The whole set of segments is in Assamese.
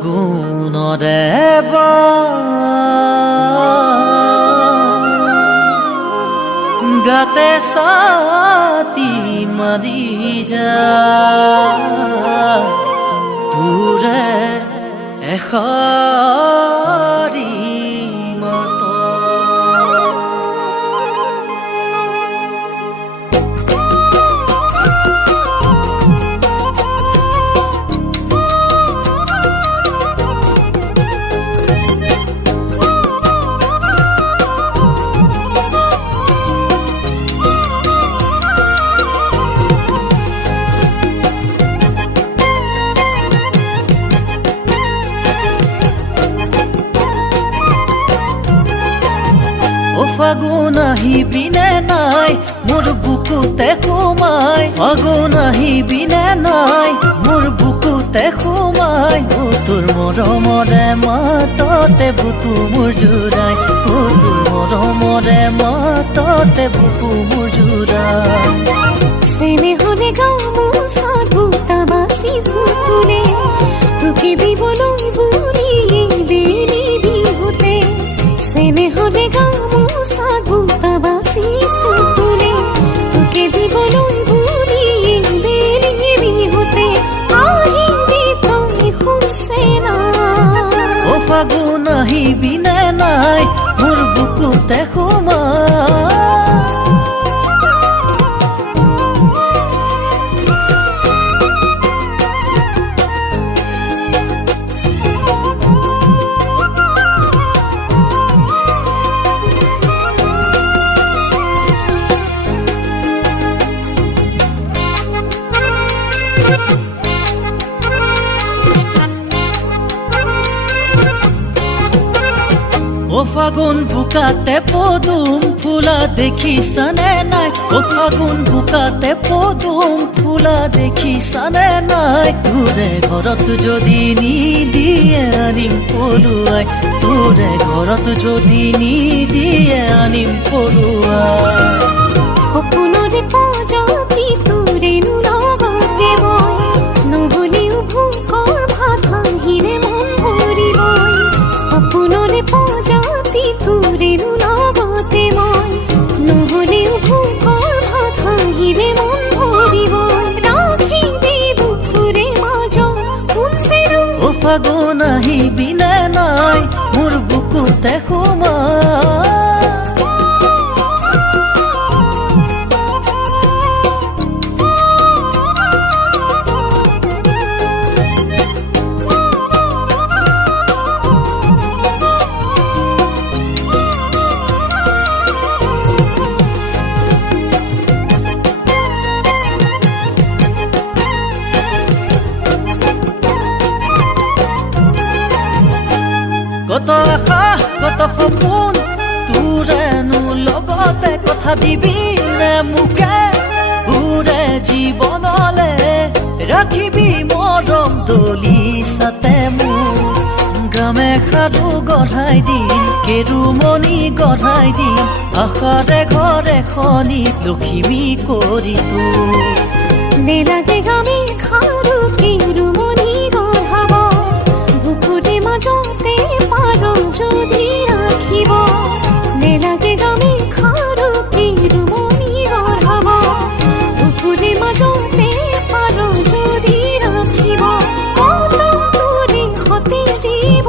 ফাগুনৰে গাতে ছাতি মাৰি যায় তোৰে এষাৰি মাত ফাগুন আহিবিনে নাই মোৰ বুকুতে সোমাই ফাগুন আহিবিনে নাই মোৰ বুকুতে সোমাই তোৰ মৰমৰে মাততে বুকু মোৰ জুৰাই তোৰ মৰমৰে মাততে বুকু মোৰ জুৰাই চেনে হলে গামোচা বুটা বাচি চুকুৰে তোকে দিবলৈ বুঢ়ীয়ে বেলি বিহুতে চেনে হলে গামোচা বুটা বাচি চুকুৰে তোকে দিবলৈ বুঢ়ীয়ে বেলি বিহুতে আহিবি তই শুনছে না অ ফাগুন আহিবিনে নাই মোৰ বুকুতে সোমাই ও ফাগুন বুকাতে পদুম ফুলা দেখিছানে নাই ও ফাগুন বুকাতে পদুম ফুলা দেখিছানে নাই তোৰে ঘৰত যদি নিদিয়ে আনিম পলুৱাই তোৰে ঘৰত যদি নিদিয়ে আনিম পলুৱাই সপোনৰে প্ৰজাতি তোৰেনো লগতে মই নহলেও ভোকৰ ভাত হাঁহিৰে মন ভৰিবই সপোনৰে প্ৰজাতি তোৰেনো লগতে মই নহলেও ভোকৰ ভাত হাঁহিৰে মন ভৰিবই ৰাখিবি বুকুৰে মাজত শুনছে ও ফাগুন আহিবিনে নাই মোৰ বুকুতে সোমাই কত আশা কত সপোন তোৰেনো লগতে কথা দিবি নে মোকে উৰে জীৱনলে ৰাখিবি মৰম দলিছাতে মোৰ গ্ৰামে সাধু গঢ়াই দিম কেৰুমণি গঢ়াই দিম আশাৰে ঘৰে খনি লখিমী কৰি তোৰ নেলাগে গামে খাৰু কেৰুমণি গঢ়াব বুকুৰে মাজতে পাৰ যদি ৰাখিব নেলাগে গামে খাৰু কেৰুমণি গঢ়াব বুকুৰে মাজতে পাৰ যদি ৰাখিব তোৰে সতে জীৱ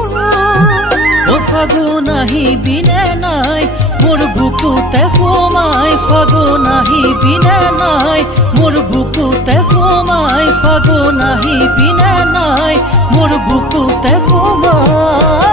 ও ফাগুন আহিবিনে নাই মোৰ বুকুতে সোমাই ফাগুন আহিবিনে নাই মোৰ বুকুতে সোমাই ফাগুন আহিবিনে নাই মোৰ বুকুতে সোমাই